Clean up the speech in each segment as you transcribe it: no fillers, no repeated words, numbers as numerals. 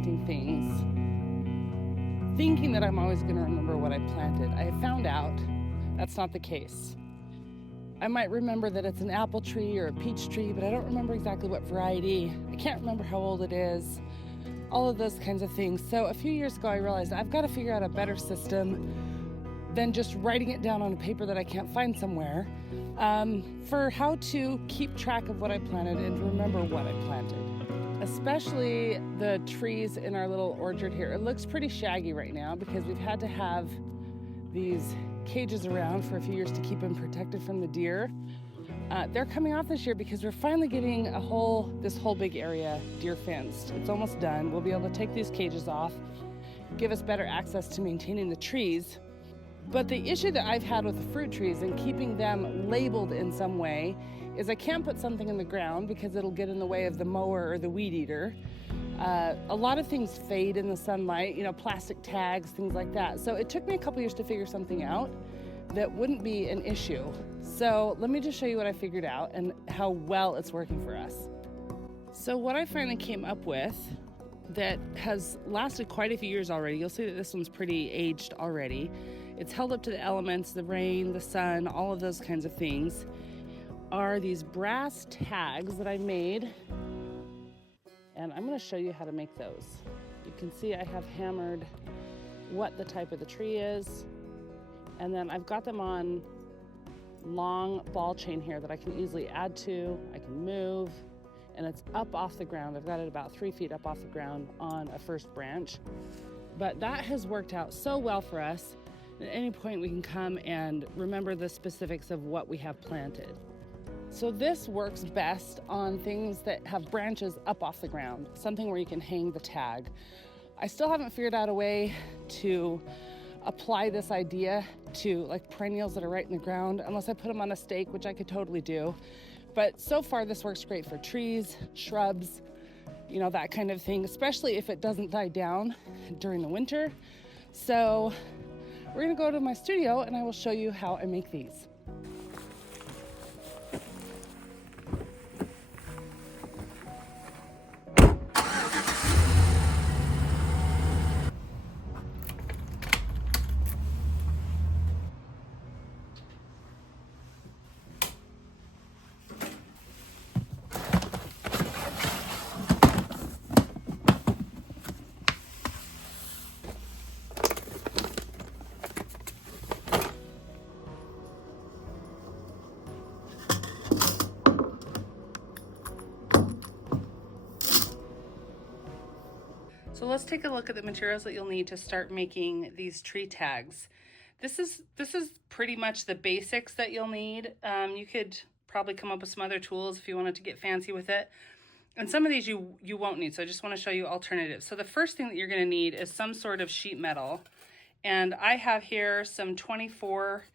planting things, thinking that I'm always going to remember what I planted. I have found out that's not the case. I might remember that it's an apple tree or a peach tree, but I don't remember exactly what variety. I can't remember how old it is, all of those kinds of things. So a few years ago, I realized I've got to figure out a better system than just writing it down on a paper that I can't find somewhere, for how to keep track of what I planted and to remember what I planted. Especially the trees in our little orchard here. It looks pretty shaggy right now because we've had to have these cages around for a few years to keep them protected from the deer. They're coming off this year because we're finally getting this whole big area deer fenced. It's almost done. We'll be able to take these cages off, give us better access to maintaining the trees. But the issue that I've had with the fruit trees and keeping them labeled in some way is I can't put something in the ground because it'll get in the way of the mower or the weed eater. A lot of things fade in the sunlight, plastic tags, things like that. So it took me a couple years to figure something out that wouldn't be an issue. So let me just show you what I figured out and how well it's working for us. So what I finally came up with that has lasted quite a few years already, you'll see that this one's pretty aged already. It's held up to the elements, the rain, the sun, all of those kinds of things, are these brass tags that I made. And I'm going to show you how to make those. You can see I have hammered what the type of the tree is. And then I've got them on long ball chain here that I can easily add to, I can move, and it's up off the ground. I've got it about 3 feet up off the ground on a first branch. But that has worked out so well for us. At any point we can come and remember the specifics of what we have planted. So this works best on things that have branches up off the ground, something where you can hang the tag. I still haven't figured out a way to apply this idea to like perennials that are right in the ground, unless I put them on a stake, which I could totally do. But so far this works great for trees, shrubs, that kind of thing, especially if it doesn't die down during the winter. So we're gonna go to my studio and I will show you how I make these. So let's take a look at the materials that you'll need to start making these tree tags. This is pretty much the basics that you'll need. You could probably come up with some other tools if you wanted to get fancy with it. And some of these you won't need, so I just want to show you alternatives. So the first thing that you're going to need is some sort of sheet metal. And I have here some 24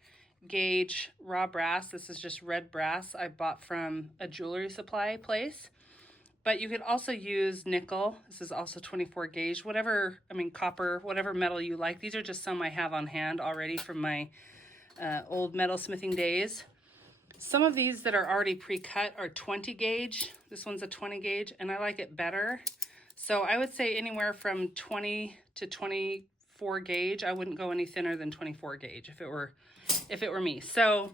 gauge raw brass. This is just red brass I bought from a jewelry supply place. But you could also use nickel. This is also 24 gauge, copper, whatever metal you like. These are just some I have on hand already from my old metalsmithing days. Some of these that are already pre-cut are 20 gauge. This one's a 20 gauge, and I like it better. So I would say anywhere from 20 to 24 gauge. I wouldn't go any thinner than 24 gauge if it were me. So,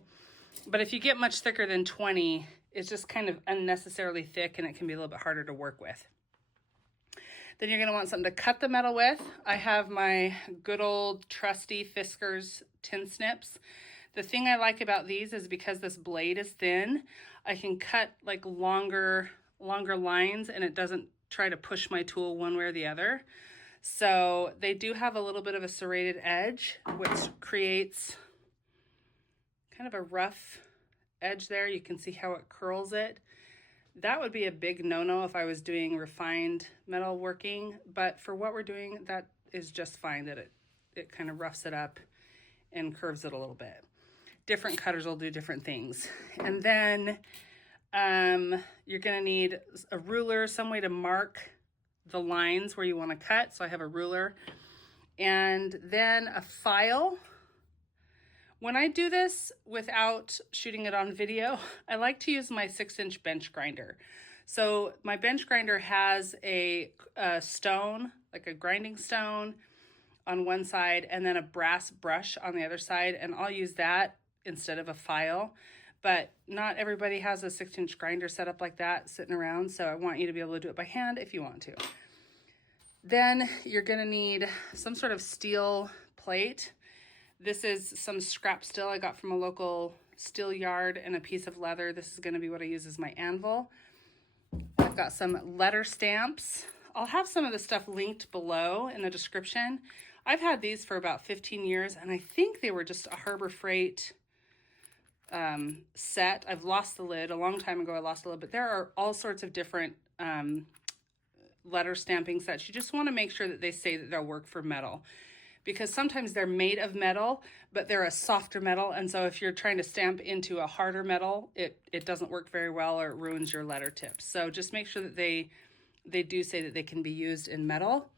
but if you get much thicker than 20, it's just kind of unnecessarily thick and it can be a little bit harder to work with. Then you're going to want something to cut the metal with. I have my good old trusty Fiskars tin snips. The thing I like about these is because this blade is thin, I can cut like longer lines and it doesn't try to push my tool one way or the other. So they do have a little bit of a serrated edge, which creates kind of a rough edge there. You can see how it curls it. That would be a big no-no if I was doing refined metal working, but for what we're doing, that is just fine, that it kind of roughs it up and curves it a little bit. Different cutters will do different things. And then you're going to need a ruler, some way to mark the lines where you want to cut. So I have a ruler, and then a file. When I do this without shooting it on video, I like to use my 6-inch bench grinder. So my bench grinder has a stone like a grinding stone on one side and then a brass brush on the other side, and I'll use that instead of a file. But not everybody has a 6-inch grinder set up like that sitting around, so I want you to be able to do it by hand if you want to. Then you're gonna need some sort of steel plate. This is some scrap steel I got from a local steel yard and a piece of leather. This is gonna be what I use as my anvil. I've got some letter stamps. I'll have some of the stuff linked below in the description. I've had these for about 15 years, and I think they were just a Harbor Freight set. I've lost the lid. A long time ago I lost the lid, but there are all sorts of different letter stamping sets. You just want to make sure that they say that they'll work for metal, because sometimes they're made of metal, but they're a softer metal. And so if you're trying to stamp into a harder metal, it doesn't work very well, or it ruins your letter tips. So just make sure that they do say that they can be used in metal.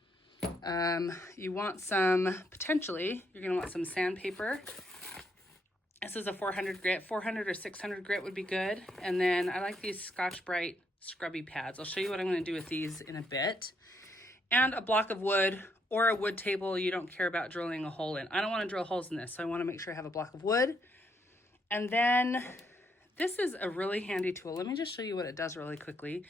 You want some, potentially, you're gonna want some sandpaper. This is a 400 grit, 400 or 600 grit would be good. And then I like these Scotch-Brite scrubby pads. I'll show you what I'm gonna do with these in a bit. And a block of wood or a wood table you don't care about drilling a hole in. I don't wanna drill holes in this, so I wanna make sure I have a block of wood. And then this is a really handy tool. Let me just show you what it does really quickly.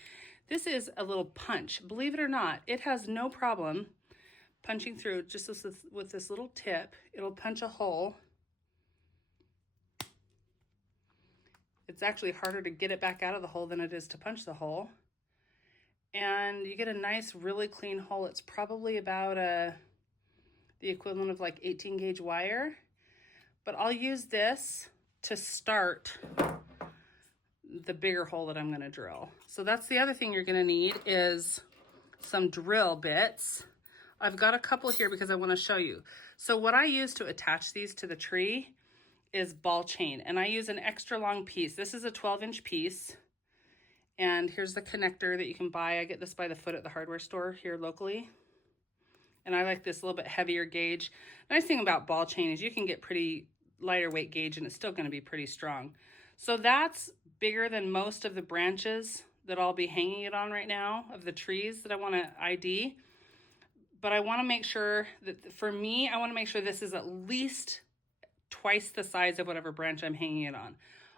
This is a little punch. Believe it or not, it has no problem punching through just with this little tip. It'll punch a hole. It's actually harder to get it back out of the hole than it is to punch the hole. And you get a nice, really clean hole. It's probably about the equivalent of like 18 gauge wire. But I'll use this to start the bigger hole that I'm gonna drill. So that's the other thing you're gonna need is some drill bits. I've got a couple here because I wanna show you. So what I use to attach these to the tree is ball chain, and I use an extra long piece. This is a 12-inch piece, and here's the connector that you can buy. I get this by the foot at the hardware store here locally, and I like this a little bit heavier gauge. Nice thing about ball chain is you can get pretty lighter weight gauge and it's still gonna be pretty strong. So that's bigger than most of the branches that I'll be hanging it on right now of the trees that I wanna ID. But I wanna make sure that, for me, I wanna make sure this is at least twice the size of whatever branch I'm hanging it on.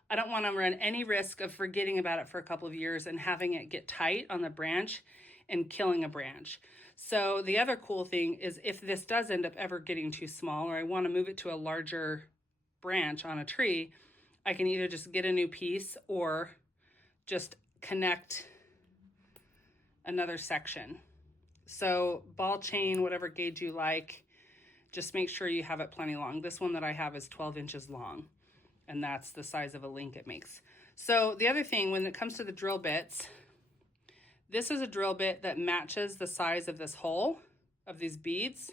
I don't wanna run any risk of forgetting about it for a couple of years and having it get tight on the branch and killing a branch. So the other cool thing is if this does end up ever getting too small, or I wanna move it to a larger branch on a tree, I can either just get a new piece or just connect another section. So ball chain, whatever gauge you like, just make sure you have it plenty long. This one that I have is 12 inches long, and that's the size of a link it makes. So the other thing, when it comes to the drill bits, this is a drill bit that matches the size of this hole, of these beads,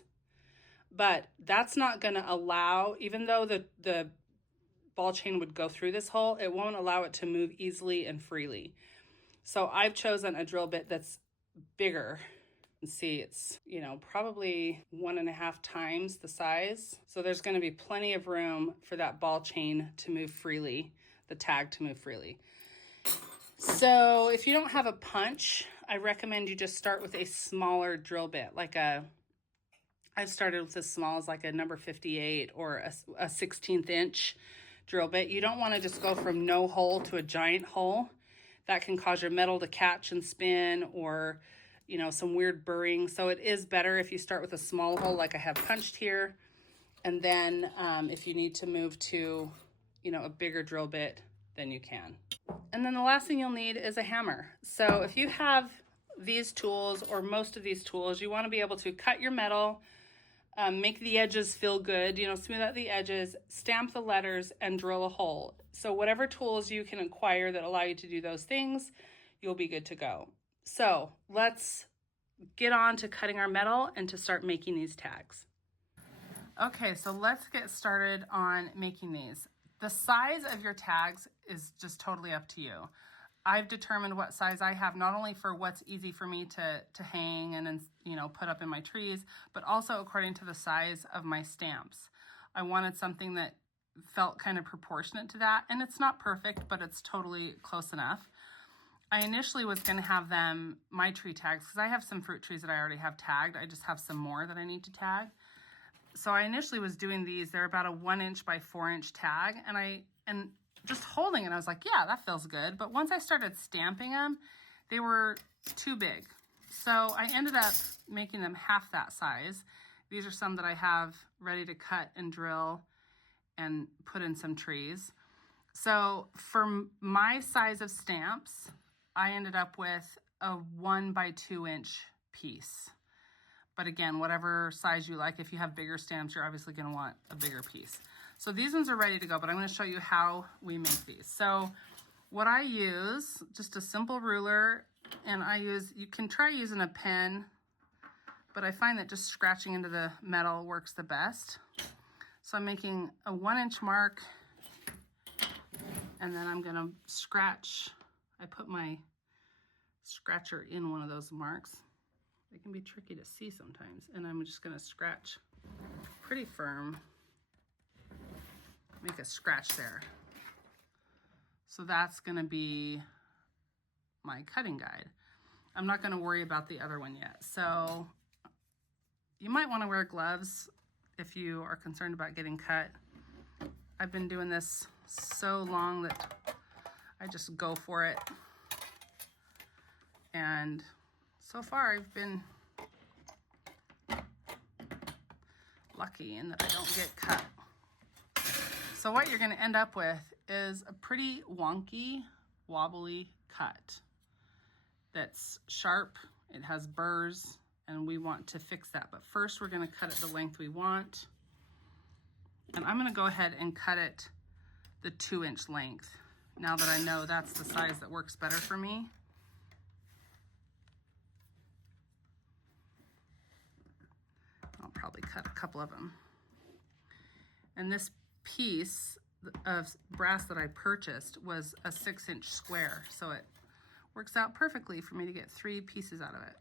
but that's not gonna allow, even though the ball chain would go through this hole, it won't allow it to move easily and freely. So I've chosen a drill bit that's bigger. See, it's, you know, probably 1.5 times the size. So there's going to be plenty of room for that ball chain to move freely, the tag to move freely. So if you don't have a punch, I recommend you just start with a smaller drill bit, like I've started with as small as like a number 58 or a 16th inch drill bit. You don't want to just go from no hole to a giant hole. That can cause your metal to catch and spin, or you know, some weird burring. So it is better if you start with a small hole like I have punched here. And then if you need to move to, you know, a bigger drill bit, then you can. And then the last thing you'll need is a hammer. So if you have these tools or most of these tools, you want to be able to cut your metal, make the edges feel good, you know, smooth out the edges, stamp the letters, and drill a hole. So whatever tools you can acquire that allow you to do those things, you'll be good to go. So let's get on to cutting our metal and to start making these tags. Okay, so let's get started on making these. The size of your tags is just totally up to you. I've determined what size I have, not only for what's easy for me to hang and, you know, put up in my trees, but also according to the size of my stamps. I wanted something that felt kind of proportionate to that, and it's not perfect, but it's totally close enough. I initially was going to have them, my tree tags, because I have some fruit trees that I already have tagged. I just have some more that I need to tag. So I initially was doing these. They're about a 1 inch by 4 inch tag. And just holding it, I was like, yeah, that feels good. But once I started stamping them, they were too big. So I ended up making them half that size. These are some that I have ready to cut and drill and put in some trees. So for my size of stamps, I ended up with a 1 by 2 inch piece. But again, whatever size you like, if you have bigger stamps, you're obviously going to want a bigger piece. So these ones are ready to go, but I'm going to show you how we make these. So what I use, just a simple ruler, and you can try using a pen, but I find that just scratching into the metal works the best. So I'm making a 1 inch mark, and then I'm going to scratch. I put my scratcher in one of those marks. They can be tricky to see sometimes. And I'm just gonna scratch pretty firm. Make a scratch there. So that's gonna be my cutting guide. I'm not gonna worry about the other one yet. So you might wanna wear gloves if you are concerned about getting cut. I've been doing this so long that I just go for it. And so far, I've been lucky in that I don't get cut. So what you're going to end up with is a pretty wonky, wobbly cut that's sharp. It has burrs, and we want to fix that. But first, we're going to cut it the length we want. And I'm going to go ahead and cut it the 2 inch length, now that I know that's the size that works better for me. I'll probably cut a couple of them. And this piece of brass that I purchased was a 6 inch square, so it works out perfectly for me to get 3 pieces out of it.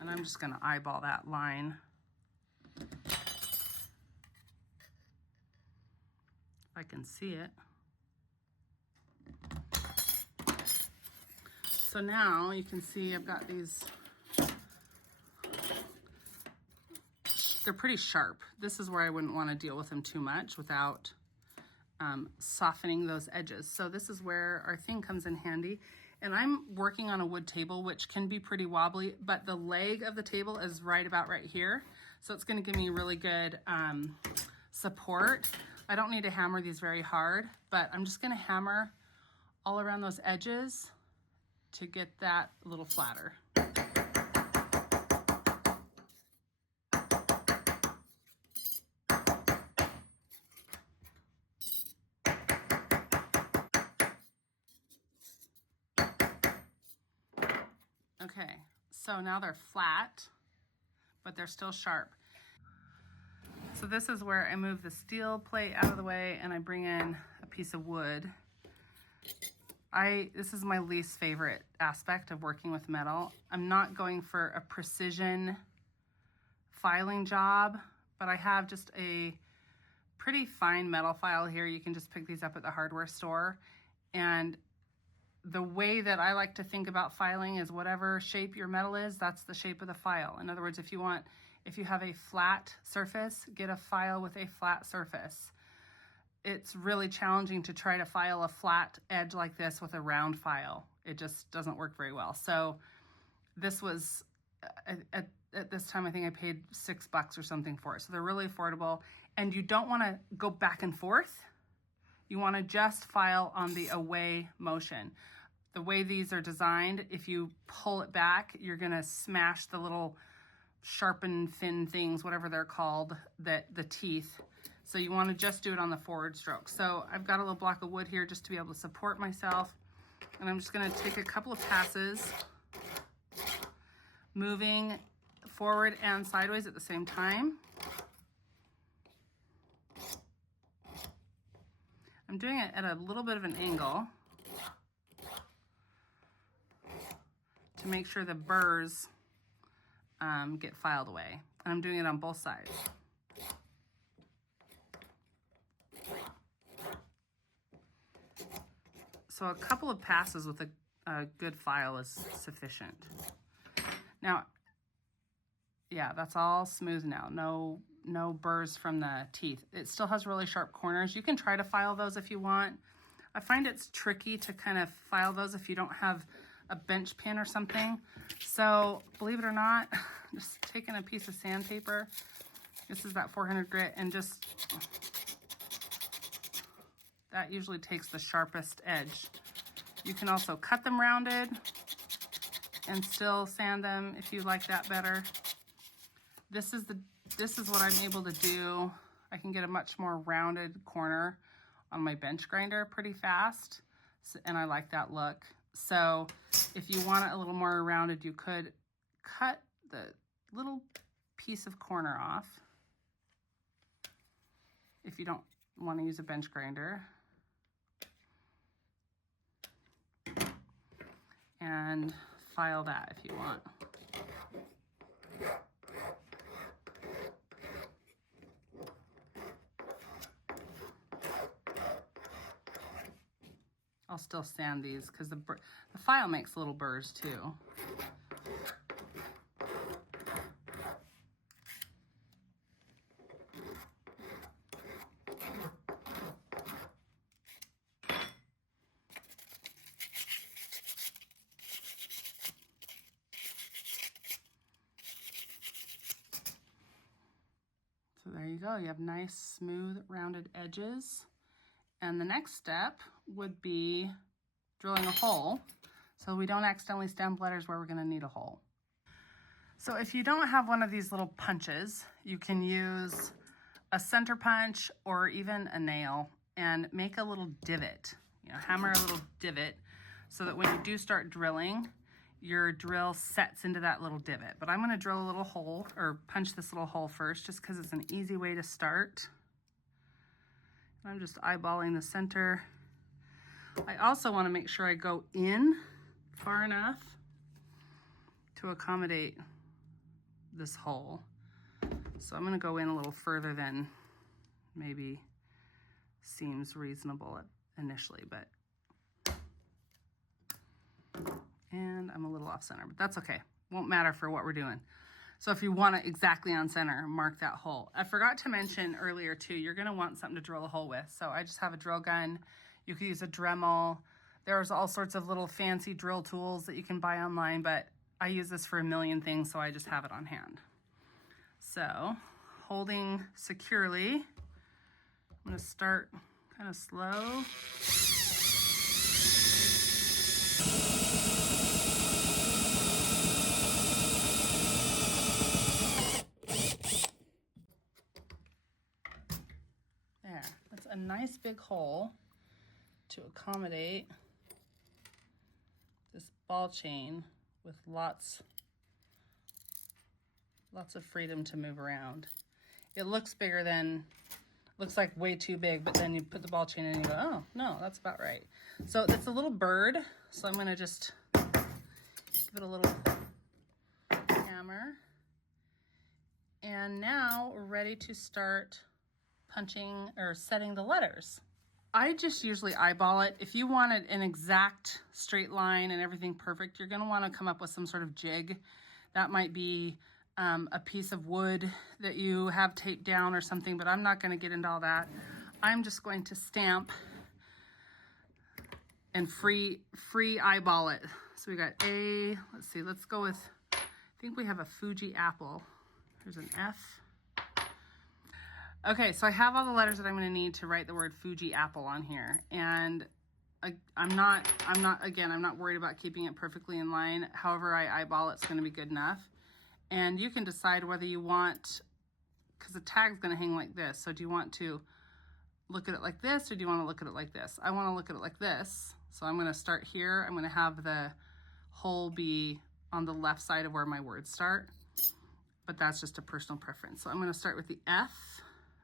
And I'm just gonna eyeball that line. If I can see it. So now you can see I've got these, they're pretty sharp. This is where I wouldn't want to deal with them too much without softening those edges. So this is where our thing comes in handy. And I'm working on a wood table, which can be pretty wobbly, but the leg of the table is right about right here. So it's going to give me really good support. I don't need to hammer these very hard, but I'm just going to hammer all around those edges to get that a little flatter. Okay, so now they're flat, but they're still sharp. So this is where I move the steel plate out of the way and I bring in a piece of wood. This is my least favorite aspect of working with metal. I'm not going for a precision filing job, but I have just a pretty fine metal file here. You can just pick these up at the hardware store. And the way that I like to think about filing is whatever shape your metal is, that's the shape of the file. In other words, if you have a flat surface, get a file with a flat surface. It's really challenging to try to file a flat edge like this with a round file. It just doesn't work very well. So this was, at this time, I think I paid $6 or something for it. So they're really affordable. And you don't want to go back and forth. You want to just file on the away motion. The way these are designed, if you pull it back, you're going to smash the little sharpened fin things, whatever they're called, the teeth. So you want to just do it on the forward stroke. So I've got a little block of wood here just to be able to support myself. And I'm just going to take a couple of passes, moving forward and sideways at the same time. I'm doing it at a little bit of an angle to make sure the burrs get filed away. And I'm doing it on both sides. So a couple of passes with a good file is sufficient. Now, yeah, that's all smooth now. No burrs from the teeth. It still has really sharp corners. You can try to file those if you want. I find it's tricky to kind of file those if you don't have a bench pin or something. So believe it or not, just taking a piece of sandpaper, this is that 400 grit, and just, that usually takes the sharpest edge. You can also cut them rounded and still sand them if you like that better. This is what I'm able to do. I can get a much more rounded corner on my bench grinder pretty fast, and I like that look. So if you want it a little more rounded, you could cut the little piece of corner off if you don't want to use a bench grinder. And file that if you want. I'll still sand these because the file makes little burrs too. So there you go. You have nice, smooth, rounded edges. And the next step would be drilling a hole so we don't accidentally stamp letters where we're going to need a hole. So if you don't have one of these little punches, you can use a center punch or even a nail and make a little divot. You know, hammer a little divot so that when you do start drilling, your drill sets into that little divot. But I'm going to drill a little hole, or punch this little hole first, just because it's an easy way to start. I'm just eyeballing the center. I also want to make sure I go in far enough to accommodate this hole. So I'm going to go in a little further than maybe seems reasonable initially, but, and I'm a little off center, but that's okay. Won't matter for what we're doing. So if you want it exactly on center, mark that hole. I forgot to mention earlier too, you're gonna want something to drill a hole with. So I just have a drill gun. You could use a Dremel. There's all sorts of little fancy drill tools that you can buy online, but I use this for a million things, so I just have it on hand. So holding securely, I'm gonna start kind of slow. There, that's a nice big hole to accommodate this ball chain with lots of freedom to move around. It looks bigger than, looks like way too big, but then you put the ball chain in and you go, oh, no, that's about right. So it's a little bird, so I'm gonna just give it a little hammer. And now we're ready to start punching or setting the letters. I just usually eyeball it. If you wanted an exact straight line and everything perfect, you're gonna wanna come up with some sort of jig. That might be a piece of wood that you have taped down or something, but I'm not gonna get into all that. I'm just going to stamp and free eyeball it. So we got A, let's see, let's go with, I think we have a Fuji apple. There's an F. Okay, so I have all the letters that I'm gonna need to write the word Fuji apple on here. And I'm not worried about keeping it perfectly in line. However I eyeball it's gonna be good enough. And you can decide whether you want, because the tag's gonna hang like this. So do you want to look at it like this, or do you wanna look at it like this? I wanna look at it like this. So I'm gonna start here. I'm gonna have the hole be on the left side of where my words start, but that's just a personal preference. So I'm gonna start with the F,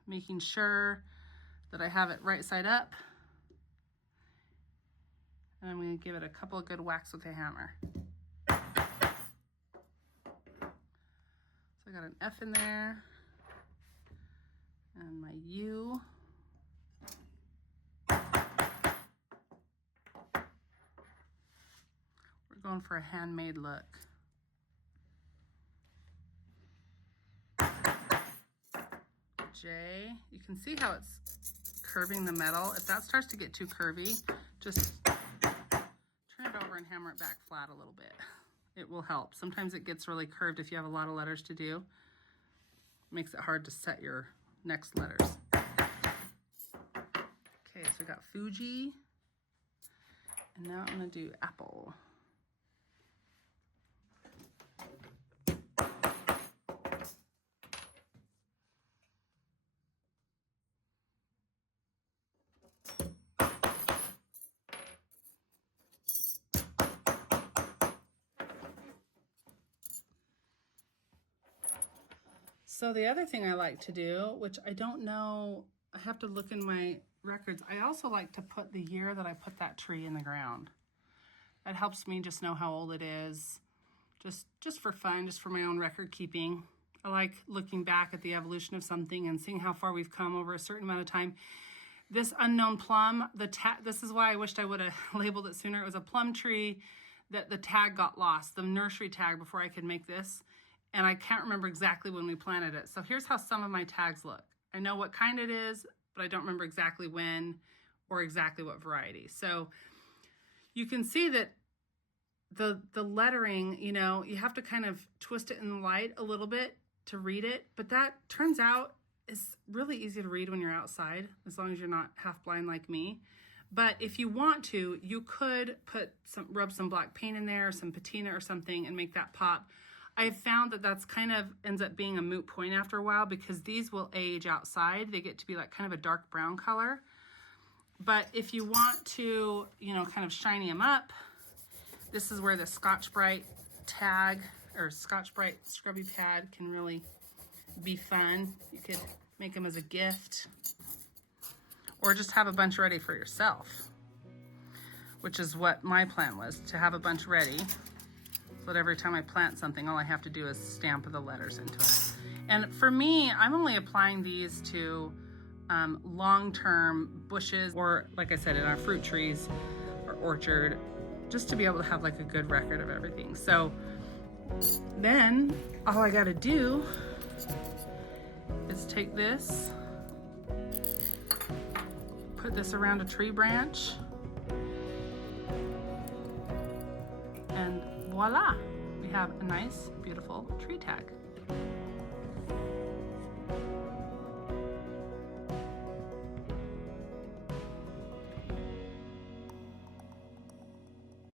making sure that I have it right side up. And I'm gonna give it a couple of good whacks with a hammer. So I got an F in there, and my U. We're going for a handmade look. J, you can see how it's curving the metal. If that starts to get too curvy, just turn it over and hammer it back flat a little bit. It will help. Sometimes it gets really curved if you have a lot of letters to do. Makes it hard to set your next letters. Okay, so we got Fuji. And now I'm gonna do apple. So the other thing I like to do, which I don't know, I have to look in my records, I also like to put the year that I put that tree in the ground. That helps me just know how old it is, just for fun, just for my own record keeping. I like looking back at the evolution of something and seeing how far we've come over a certain amount of time. This unknown plum, this is why I wished I would have labeled it sooner. It was a plum tree that the tag got lost, the nursery tag, before I could make this. And I can't remember exactly when we planted it. So here's how some of my tags look. I know what kind it is, but I don't remember exactly when or exactly what variety. So you can see that the lettering, you know, you have to kind of twist it in the light a little bit to read it, but that turns out is really easy to read when you're outside, as long as you're not half blind like me. But if you want to, you could rub some black paint in there, some patina or something, and make that pop. I've found that that's kind of ends up being a moot point after a while, because these will age outside. They get to be like kind of a dark brown color. But if you want to, you know, kind of shiny them up, this is where the Scotch-Brite tag or Scotch-Brite scrubby pad can really be fun. You could make them as a gift or just have a bunch ready for yourself, which is what my plan was, to have a bunch ready. So that every time I plant something, all I have to do is stamp the letters into it. And for me, I'm only applying these to long-term bushes, or like I said, in our fruit trees or orchard, just to be able to have like a good record of everything. So then all I gotta do is take this, put this around a tree branch, and voila, we have a nice, beautiful tree tag.